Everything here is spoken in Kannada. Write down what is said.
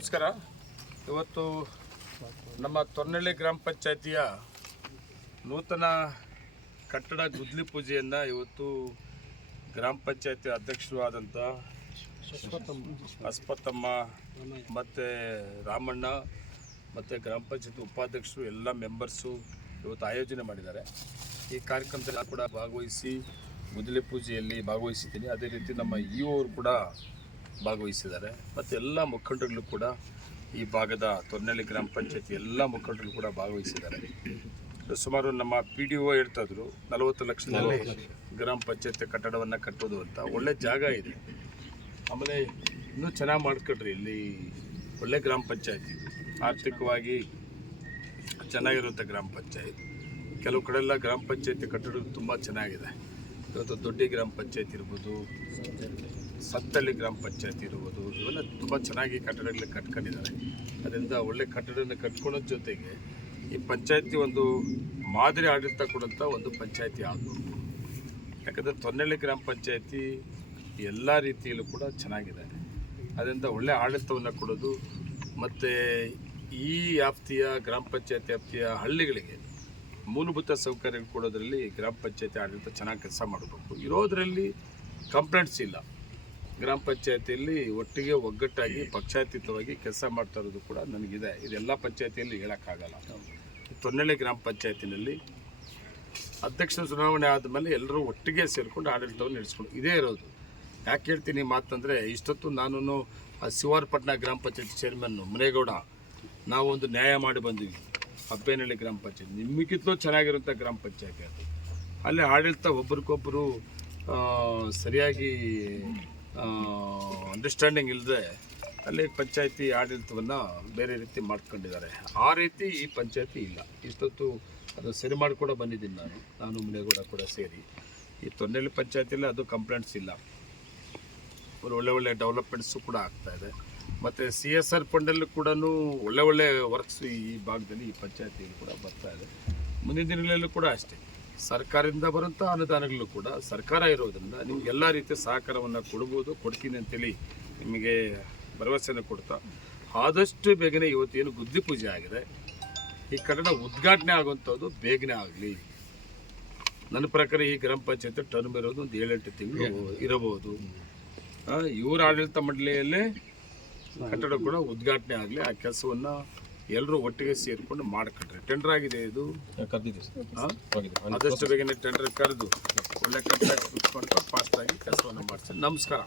ನಮಸ್ಕಾರ. ಇವತ್ತು ನಮ್ಮ ತೊನ್ನಳ್ಳಿ ಗ್ರಾಮ ಪಂಚಾಯತಿಯ ನೂತನ ಕಟ್ಟಡ ಗುದ್ಲಿ ಪೂಜೆಯನ್ನು ಇವತ್ತು ಗ್ರಾಮ ಪಂಚಾಯತಿ ಅಧ್ಯಕ್ಷರು ಆದಂಥ ಅಸ್ಪತ್ತಮ್ಮ ಮತ್ತು ರಾಮಣ್ಣ ಮತ್ತು ಗ್ರಾಮ ಪಂಚಾಯತಿ ಉಪಾಧ್ಯಕ್ಷರು ಎಲ್ಲ ಮೆಂಬರ್ಸು ಇವತ್ತು ಆಯೋಜನೆ ಮಾಡಿದ್ದಾರೆ. ಈ ಕಾರ್ಯಕ್ರಮದಲ್ಲಿ ಕೂಡ ಭಾಗವಹಿಸಿ ಗುದ್ಲಿ ಪೂಜೆಯಲ್ಲಿ ಭಾಗವಹಿಸಿದ್ದೀನಿ. ಅದೇ ರೀತಿ ನಮ್ಮ ಇ ಅವರು ಕೂಡ ಭಾಗವಹಿಸಿದ್ದಾರೆ. ಮತ್ತು ಎಲ್ಲ ಮುಖಂಡರುಗಳು ಕೂಡ ಈ ಭಾಗದ ತೊರ್ನಳ್ಳಿ ಗ್ರಾಮ ಪಂಚಾಯತಿ ಎಲ್ಲ ಮುಖಂಡರು ಕೂಡ ಭಾಗವಹಿಸಿದ್ದಾರೆ. ಸುಮಾರು ನಮ್ಮ ಪಿ ಡಿ ಒ ಹೇಳ್ತಾ ಇದ್ರು ನಲವತ್ತು ಲಕ್ಷದಲ್ಲಿ ಗ್ರಾಮ ಪಂಚಾಯತಿ ಕಟ್ಟಡವನ್ನು ಕಟ್ಟೋದು ಅಂತ. ಒಳ್ಳೆ ಜಾಗ ಇದೆ. ಆಮೇಲೆ ಇನ್ನೂ ಚೆನ್ನಾಗಿ ಮಾಡ್ಕೊಡ್ರಿ ಇಲ್ಲಿ ಒಳ್ಳೆ ಗ್ರಾಮ ಪಂಚಾಯತಿ. ಆರ್ಥಿಕವಾಗಿ ಚೆನ್ನಾಗಿರುವಂಥ ಗ್ರಾಮ ಪಂಚಾಯತ್. ಕೆಲವು ಕಡೆ ಎಲ್ಲ ಗ್ರಾಮ ಪಂಚಾಯತಿ ಕಟ್ಟಡ ತುಂಬ ಚೆನ್ನಾಗಿದೆ. ಇವತ್ತು ದೊಡ್ಡ ಗ್ರಾಮ ಪಂಚಾಯತ್ ಇರ್ಬೋದು ಸತ್ತಳ್ಳಿ ಗ್ರಾಮ ಪಂಚಾಯತಿ ಇರುವುದು, ಇವೆಲ್ಲ ತುಂಬ ಚೆನ್ನಾಗಿ ಕಟ್ಟಡಗಳಲ್ಲಿ ಕಟ್ಕೊಂಡಿದ್ದಾರೆ. ಅದರಿಂದ ಒಳ್ಳೆ ಕಟ್ಟಡನ ಕಟ್ಕೊಳ್ಳೋದ್ರ ಜೊತೆಗೆ ಈ ಪಂಚಾಯತಿ ಒಂದು ಮಾದರಿ ಆಡಳಿತ ಕೊಡುವಂಥ ಒಂದು ಪಂಚಾಯತಿ ಆಗಬೇಕು. ಯಾಕಂದರೆ ತೊನ್ನಳ್ಳಿ ಗ್ರಾಮ ಪಂಚಾಯತಿ ಎಲ್ಲ ರೀತಿಯಲ್ಲೂ ಕೂಡ ಚೆನ್ನಾಗಿದೆ. ಅದರಿಂದ ಒಳ್ಳೆ ಆಡಳಿತವನ್ನು ಕೊಡೋದು, ಮತ್ತು ಈ ವ್ಯಾಪ್ತಿಯ ಗ್ರಾಮ ಪಂಚಾಯತಿ ವ್ಯಾಪ್ತಿಯ ಹಳ್ಳಿಗಳಿಗೆ ಮೂಲಭೂತ ಸೌಕರ್ಯ ಕೊಡೋದ್ರಲ್ಲಿ ಗ್ರಾಮ ಪಂಚಾಯತಿ ಆಡಳಿತ ಚೆನ್ನಾಗಿ ಕೆಲಸ ಮಾಡಬೇಕು. ಇರೋದರಲ್ಲಿ ಕಂಪ್ಲೇಂಟ್ಸ್ ಇಲ್ಲ. ಗ್ರಾಮ ಪಂಚಾಯತಿಯಲ್ಲಿ ಒಟ್ಟಿಗೆ ಒಗ್ಗಟ್ಟಾಗಿ, ಪಕ್ಷಾತೀತವಾಗಿ ಕೆಲಸ ಮಾಡ್ತಾ ಇರೋದು ಕೂಡ ನನಗಿದೆ. ಇದೆಲ್ಲ ಪಂಚಾಯತಿಯಲ್ಲಿ ಹೇಳೋಕ್ಕಾಗಲ್ಲ. ತೊನ್ನಳ್ಳಿ ಗ್ರಾಮ ಪಂಚಾಯತಿನಲ್ಲಿ ಅಧ್ಯಕ್ಷ ಚುನಾವಣೆ ಆದಮೇಲೆ ಎಲ್ಲರೂ ಒಟ್ಟಿಗೆ ಸೇರಿಕೊಂಡು ಆಡಳಿತವನ್ನು ನಡೆಸ್ಕೊಂಡು ಇದೇ ಇರೋದು. ಯಾಕೆ ಹೇಳ್ತೀನಿ ಮಾತಂದರೆ, ಇಷ್ಟೊತ್ತು ನಾನು ಶಿವಾರಪಟ್ಟಣ ಗ್ರಾಮ ಪಂಚಾಯತ್ ಚೇರ್ಮನ್ನು ಮುನೇಗೌಡ, ನಾವೊಂದು ನ್ಯಾಯ ಮಾಡಿ ಬಂದ್ವಿ. ಅಬ್ಬೇನಹಳ್ಳಿ ಗ್ರಾಮ ಪಂಚಾಯತ್. ನಿಮಗಿಂತಲೂ ಚೆನ್ನಾಗಿರುವಂಥ ಗ್ರಾಮ ಪಂಚಾಯತಿ ಅದು. ಅಲ್ಲಿ ಆಡಳಿತ ಒಬ್ರಿಗೊಬ್ಬರು ಸರಿಯಾಗಿ ಅಂಡರ್ಸ್ಟ್ಯಾಂಡಿಂಗ್ ಇಲ್ಲದೆ ಅಲ್ಲಿ ಪಂಚಾಯತಿ ಆಡಳಿತವನ್ನು ಬೇರೆ ರೀತಿ ಮಾಡ್ಕೊಂಡಿದ್ದಾರೆ. ಆ ರೀತಿ ಈ ಪಂಚಾಯತಿ ಇಲ್ಲ. ಇಷ್ಟೊತ್ತು ಅದು ಸರಿ ಮಾಡಿಕೊಡ ಬಂದಿದ್ದೀನಿ ನಾನು. ನಾನು ಮುನೇಗೌಡ ಕೂಡ ಸೇರಿ. ಈ ತೊನ್ನಳ್ಳಿ ಪಂಚಾಯತಿಯಲ್ಲಿ ಅದು ಕಂಪ್ಲೇಂಟ್ಸ್ ಇಲ್ಲ. ಒಳ್ಳೆ ಒಳ್ಳೆ ಡೆವಲಪ್ಮೆಂಟ್ಸು ಕೂಡ ಆಗ್ತಾ ಇದೆ. ಮತ್ತು ಸಿ ಎಸ್ ಆರ್ ಫಂಡಲ್ಲೂ ಕೂಡ ಒಳ್ಳೆ ಒಳ್ಳೆ ವರ್ಕ್ಸ್ ಈ ಭಾಗದಲ್ಲಿ ಈ ಪಂಚಾಯತಿಯಲ್ಲಿ ಕೂಡ ಬರ್ತಾ ಇದೆ. ಮುಂದಿನ ದಿನಗಳಲ್ಲೂ ಕೂಡ ಅಷ್ಟೇ. ಸರ್ಕಾರದಿಂದ ಬರುವಂಥ ಅನುದಾನಗಳು ಕೂಡ ಸರ್ಕಾರ ಇರೋದ್ರಿಂದ ನಿಮ್ಗೆ ಎಲ್ಲ ರೀತಿಯ ಸಹಕಾರವನ್ನು ಕೊಡ್ಬೋದು, ಕೊಡ್ತೀನಿ ಅಂತೇಳಿ ನಿಮಗೆ ಭರವಸೆಯನ್ನು ಕೊಡ್ತಾ ಆದಷ್ಟು ಬೇಗನೆ ಇವತ್ತೇನು ಗುದ್ದಿ ಪೂಜೆ ಆಗಿದೆ. ಈ ಕಟ್ಟಡ ಉದ್ಘಾಟನೆ ಆಗುವಂಥದ್ದು ಬೇಗನೆ ಆಗಲಿ. ನನ್ನ ಪ್ರಕಾರ ಈ ಗ್ರಾಮ ಪಂಚಾಯತ್ ಟರ್ಮ್ ಇರೋದು ಒಂದು ಏಳೆಂಟು ತಿಂಗಳು ಇರಬಹುದು. ಇವ್ರ ಆಡಳಿತ ಮಂಡಳಿಯಲ್ಲೇ ಕಟ್ಟಡ ಕೂಡ ಉದ್ಘಾಟನೆ ಆಗಲಿ, ಆ ಕೆಲಸವನ್ನು ಎಲ್ಲರೂ ಒಟ್ಟಿಗೆ ಸೇರಿಕೊಂಡು ಮಾಡ್ಕೊಂಡ್ರೆ. ಟೆಂಡರ್ ಆಗಿದೆ ಇದು? ಆದಷ್ಟು ಬೇಗನೆ ಟೆಂಡರ್ ಕರೆದು ಒಳ್ಳೆ ಕಂಟ್ರಾಕ್ಟ್ ಕುತ್ಕೊಂಡು ಫಾಸ್ಟಾಗಿ ಕೆಲಸವನ್ನು ಮಾಡ್ತೀನಿ ನಮಸ್ಕಾರ.